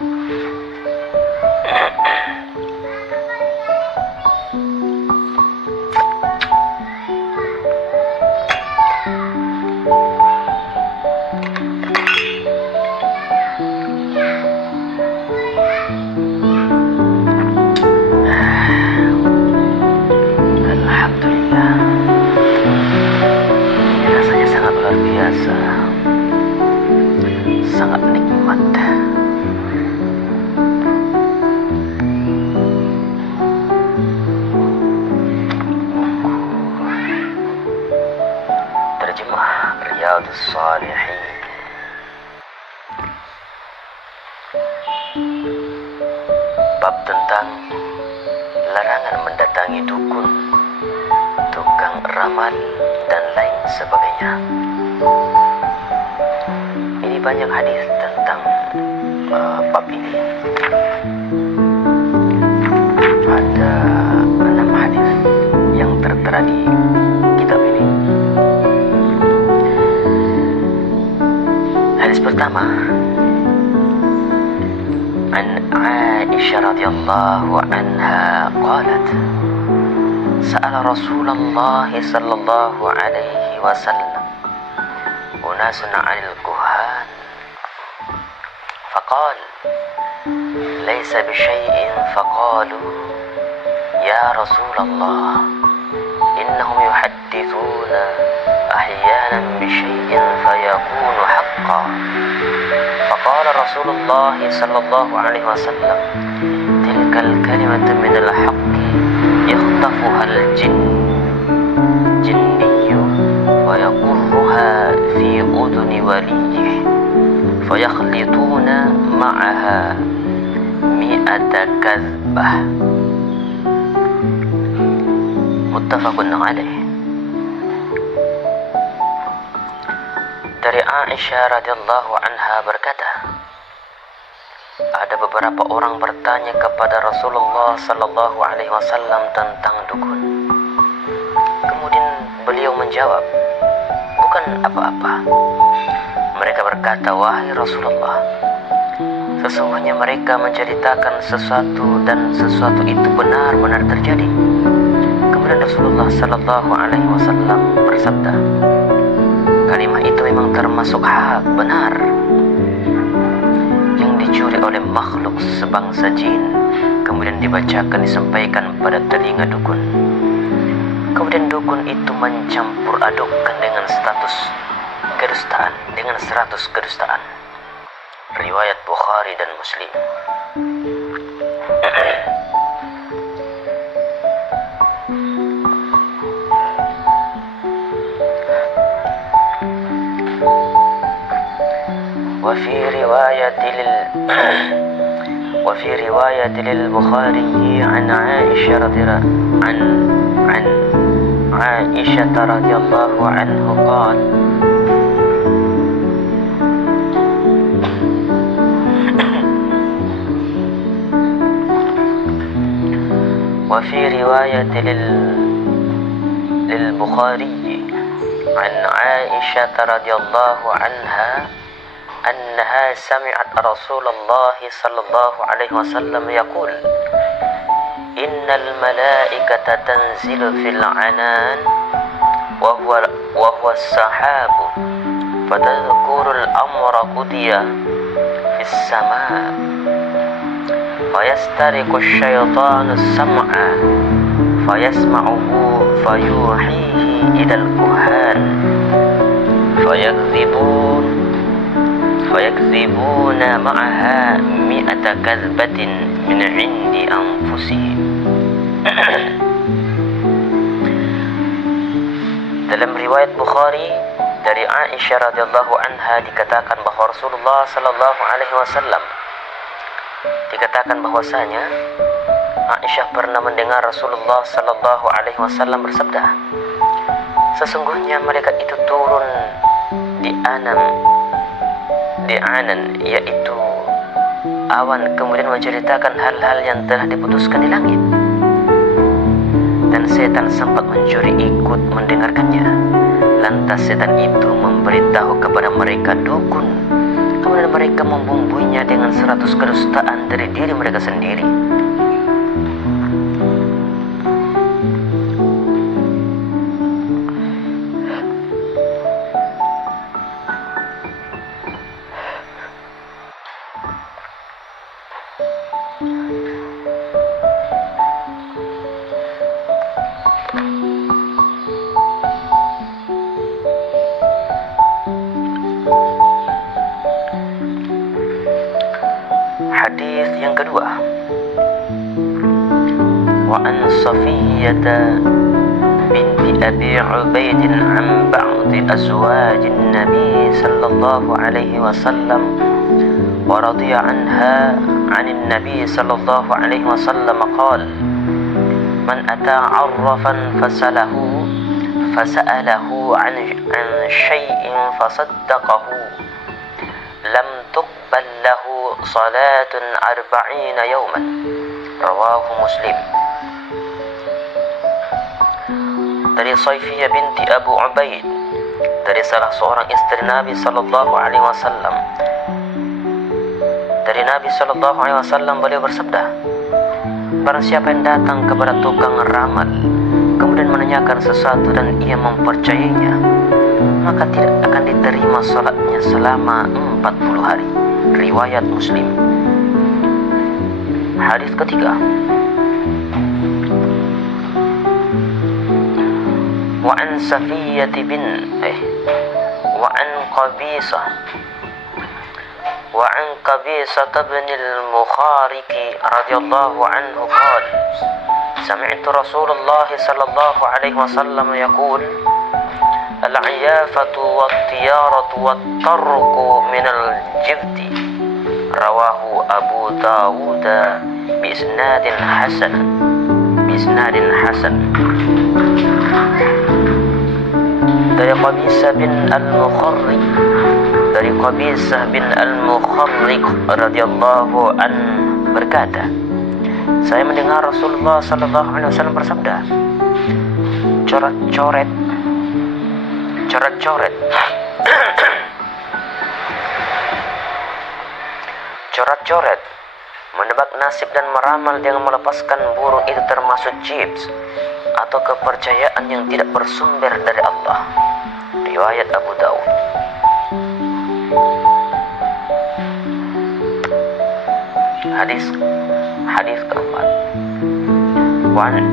Alhamdulillah, ini rasanya sangat luar biasa, sangat nikmat. Terjemah Riyadhus Shalihin. Bab tentang larangan mendatangi dukun, tukang ramal, dan lain sebagainya. Ini banyak hadis tentang bab ini. Ada 6 hadis yang tertera di kitab ini. Hadis pertama, an Aisyah radhiyallahu anha qalat, sa'ala Rasulullah sallallahu alaihi wasallam unasun 'anil kuhan faqal laysa bisyai'in faqalu ya Rasulullah innahum yuhaddithuna ahyanan bisyai'in fayakunu haqqan faqala Rasulullah sallallahu alaihi wasallam tilkal kalimatu minal haqqi يخطفها الجني ويقرها في أذن وليه فيخلطون معها 100 كذبة متفق عليه. Dari Aisyah radhiyallahu anha berkata, ada beberapa orang bertanya kepada Rasulullah sallallahu alaihi wasallam tentang dukun. Kemudian beliau menjawab, bukan apa-apa. Mereka berkata, wahai Rasulullah, sesungguhnya mereka menceritakan sesuatu dan sesuatu itu benar-benar terjadi. Kemudian Rasulullah sallallahu alaihi wasallam bersabda, kalimat itu memang termasuk hak benar yang dicuri oleh makhluk sebangsa jin, kemudian dibacakan, disampaikan pada telinga dukun. Kemudian dukun itu mencampur adukkan dengan status kedustaan, dengan 100 kedustaan. Riwayat Bukhari dan Muslim. وفي رواية للبخاري عن عائشة رضي الله عنه قال وفي رواية للبخاري عن عائشة رضي الله عنها أنها سمعت رسول الله صلى الله عليه وسلم يقول إن الملائكة تنزل في العنان وهو السحاب فتذكر الأمر قضي في السماء فيسترق الشيطان السمع فيسمعه فيوحيه إلى الكهان فيكذبون معها 100 كذبة من عند أنفسهم. Dalam riwayat Bukhari dari Aisyah radhiyallahu anha dikatakan bahwa Rasulullah sallallahu alaihi wasallam dikatakan bahwasanya Aisyah pernah mendengar Rasulullah sallallahu alaihi wasallam bersabda, sesungguhnya malaikat itu turun di anan, yaitu awan, kemudian menceritakan hal-hal yang telah diputuskan di langit. Dan setan sempat mencuri ikut mendengarkannya. Lantas setan itu memberitahu kepada mereka dukun. kemudian mereka membumbuinya dengan 100 kedustaan dari diri mereka sendiri. Hadis yang kedua, wa an Safiyyah binti Abi Ubaid an ba'd azwaj an-nabi sallallahu alaihi wasallam wa radiya anha 'an an-nabi sallallahu alaihi wasallam qala man ata 'arrafan fasa'alahu 'an shay'in fasaddaqahu lam tuqbal lahu salatun 40 yawman. Rawahu Muslim. Dari Safiyyah binti Abu Ubaid, dari salah seorang istri Nabi sallallahu alaihi wasallam. Dari Nabi sallallahu alaihi wasallam beliau bersabda, barang siapa yang datang kepada tukang ramal kemudian menanyakan sesuatu dan ia mempercayainya, maka tidak akan diterima salatnya selama 40 hari. Riwayat Muslim. Hadis ketiga, wa an Safiyyah wa an Qabisah bin al-Mukharik radhiyallahu anhu qala sami'tu Rasulullah sallallahu alaihi wasallam yaqul al-'iyafatu wat-tiyaratu wat-tarqu min al-jibti. Rawahu Abu Dawud bi-isnadin hasan. Dari Qabisah bin al-Mukharik, radhiyallahu an berkata, saya mendengar Rasulullah sallallahu alaihi wasallam bersabda, coret-coret menebak nasib dan meramal dengan melepaskan burung itu termasuk jibs atau kepercayaan yang tidak bersumber dari Allah. Riwayat Abu Dawud. Hadis keempat, wa an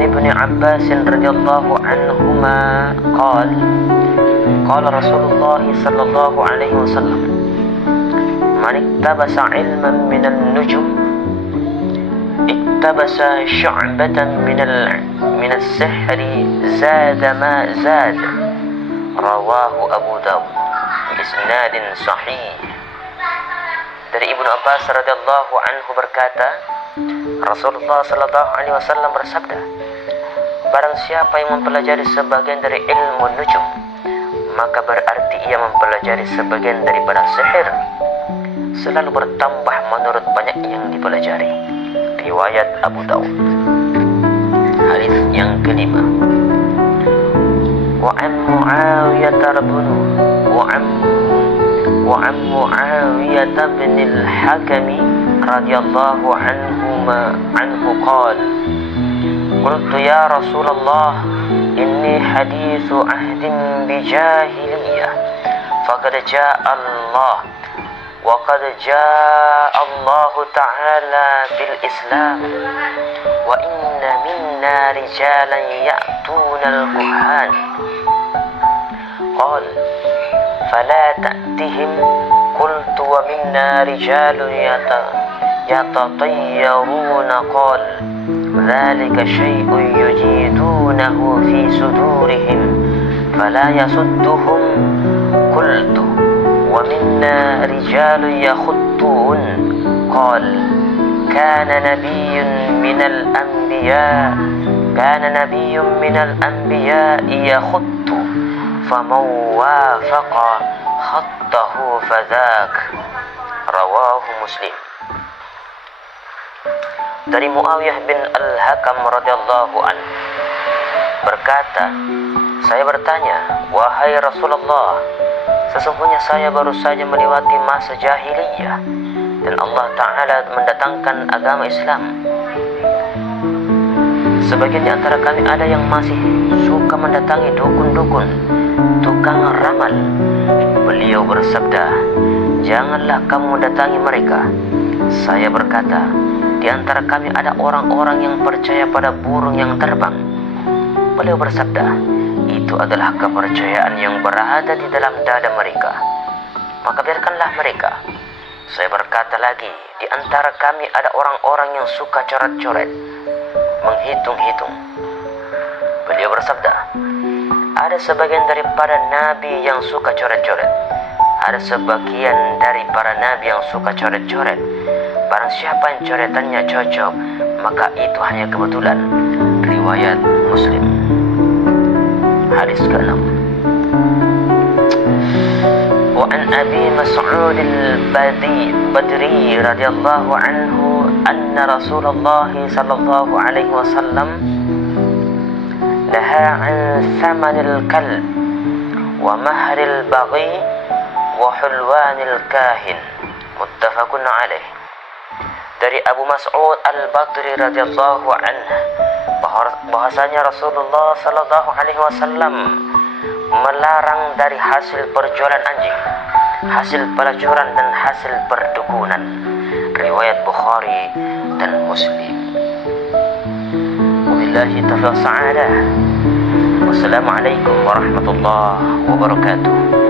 Ibnu Abbas radhiyallahu anhuma qala Rasulullah sallallahu alaihi wasallam man iktabasa ilman min an-nujum iktabasa syu'batan min as-sihri zada ma zada. Rawahu Abu Dawud bi isnadin sahih. Dari Ibnu Abbas radhiyallahu anhu berkata, Rasulullah sallallahu alaihi wasallam bersabda, barang siapa yang mempelajari sebagian dari ilmu nujum, maka berarti ia mempelajari sebagian daripada sihir, selalu bertambah menurut banyak yang dipelajari. Riwayat Abu Dawud. Hadis yang kelima, wa an Muawiyah bin al-Hakam radhiyallahu anhu qala qultu ya Rasulullah inni hadithu ahdin bijahiliyah faqad jaa Allah wa qad jaa Allah ta'ala bil Islam wa inna minna rijalan ya'tuna al-kuhan qala fala ta'tihim qultu wa minna rijalun yatatayyaruna qala dhalika shay'un yujidunahu fi sudurihim fala yasudduhum qultu wa minna rijalun yakhuttun qala kana nabiyyun minal anbiya yakhuttu faman wafaqa khattahu fadhak. Rawahu Muslim. Dari Muawiyah bin al-Hakam radhiyallahu anhu berkata, saya bertanya, wahai Rasulullah, Sesungguhnya saya baru saja melewati masa jahiliyah dan Allah Ta'ala mendatangkan agama Islam. Sebagian di antara kami ada yang masih suka mendatangi dukun-dukun, tukang ramal. Beliau bersabda, janganlah kamu mendatangi mereka. Saya berkata, di antara kami ada orang-orang yang percaya pada burung yang terbang. Beliau bersabda, itu adalah kepercayaan yang berada di dalam dada mereka, maka biarkanlah mereka. Saya berkata lagi, di antara kami ada orang-orang yang suka coret-coret, menghitung-hitung. Beliau bersabda, ada sebagian daripada nabi yang suka coret-coret, ada sebagian dari para nabi yang suka coret-coret. Barang siapa yang coretannya cocok, maka itu hanya kebetulan. Riwayat Muslim. Hadis ke-6. وعن أبي مسعود البدري رضي الله عنه أن رسول الله صلى الله عليه وسلم نهى عن ثمن الكلب ومهر البغي وحلوان الكاهن متفق عليه. Dari Abu Mas'ud Al-Badri radhiyallahu anhu bahwasanya Rasulullah sallallahu alaihi wasallam melarang dari hasil perjualan anjing, hasil pelacuran dan hasil perdukunan. Riwayat Bukhari dan Muslim. Wabillahi taufiq sa'adah. Wassalamualaikum warahmatullahi wabarakatuh.